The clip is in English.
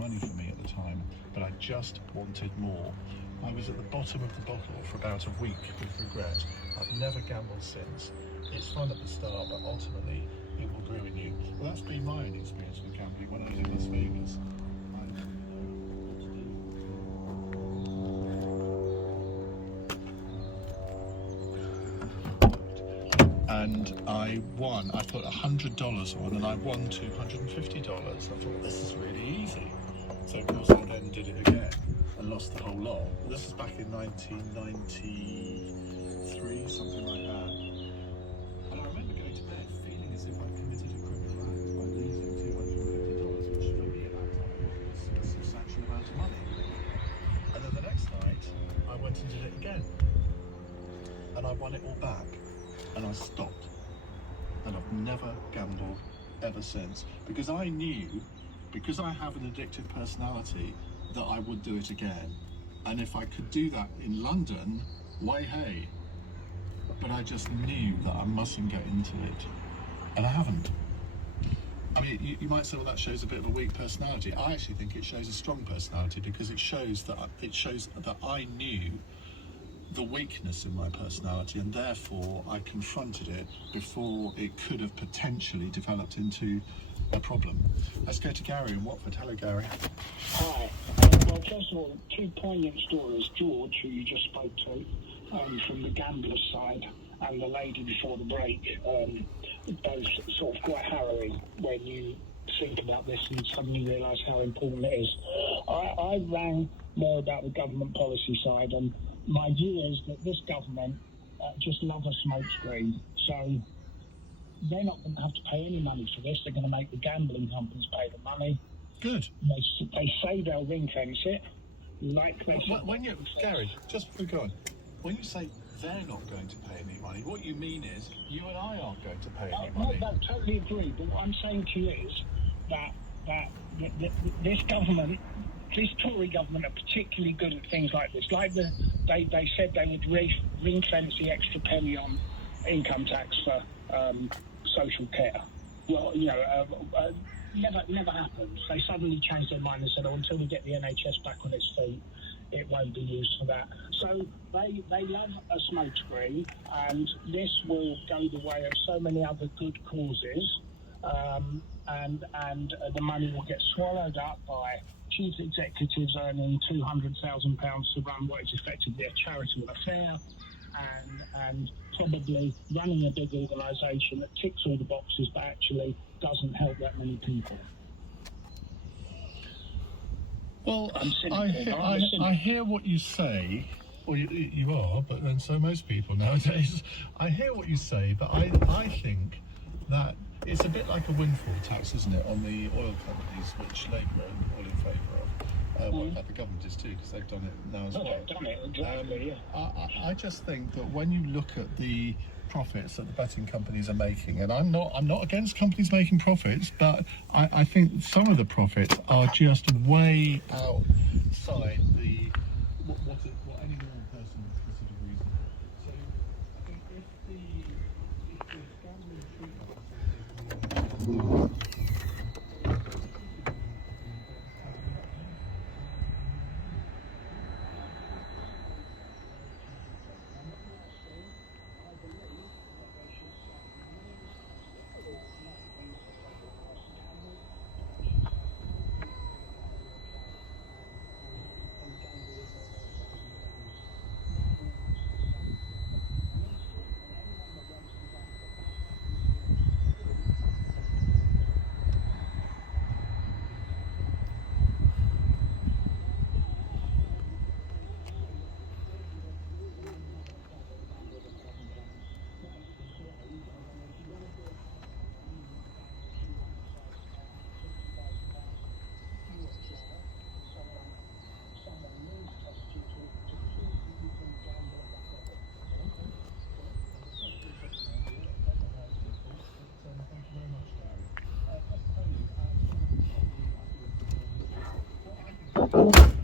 money for me at the time, but I just wanted more. I was at the bottom of the bottle for about a week with regret. I've never gambled since. It's fun at the start, but ultimately it will ruin you. Well, that's been my own experience with gambling when I was in Las Vegas. And I won. I put $100 on, and I won $250. I thought, this is really easy. So of course I then did it again and lost the whole lot. This is back in 1993, something like that. And I remember going to bed feeling as if I'd committed a criminal act by losing $250, which for me at that time was a substantial amount of money. And then the next night, I went and did it again. And I won it all back. And I stopped. And I've never gambled ever since. Because I knew, because I have an addictive personality, that I would do it again. And if I could do that in London, why hey. But I just knew that I mustn't get into it. And I haven't. I mean, you might say, well, that shows a bit of a weak personality. I actually think it shows a strong personality, because it shows that I knew the weakness in my personality, and therefore I confronted it before it could have potentially developed into a problem. Let's go to Gary in Watford. Hello, Gary. Hi. Well, first of all, two poignant stories. George, who you just spoke to, from the gambler's side, and the lady before the break, both sort of quite harrowing when you think about this and suddenly realise how important it is. I rang more about the government policy side, and my view is that this government just love a smokescreen. So they're not going to have to pay any money for this. They're going to make the gambling companies pay the money. Good. They say they'll ring fence it, like they said. Gary, just before we go on, when you say they're not going to pay any money, what you mean is you and I aren't going to pay any money. No, totally agree. But what I'm saying to you is that this government, this Tory government, are particularly good at things like this. Like they said they would ring fence the extra penny on income tax for social care. Well, never happens. They suddenly changed their mind and said, "Oh, until we get the NHS back on its feet, it won't be used for that." So they love a smokescreen, and this will go the way of so many other good causes, and the money will get swallowed up by chief executives earning £200,000 to run what is effectively a charitable affair, and probably running a big organisation that ticks all the boxes but actually doesn't help that many people. Well, I hear what you say. Well, you are, but then so most people nowadays. I hear what you say, but I think that it's a bit like a windfall tax, isn't it, on the oil companies, which Labour are all in favour of. Well, in fact, the government is too, because they've done it now as well. They've done it, exactly, yeah. I just think that when you look at the profits that the betting companies are making, and I'm not against companies making profits, but I think some of the profits are just way outside what any normal person would consider reasonable. So I think if the gambling treatment Thank you very much, Gary.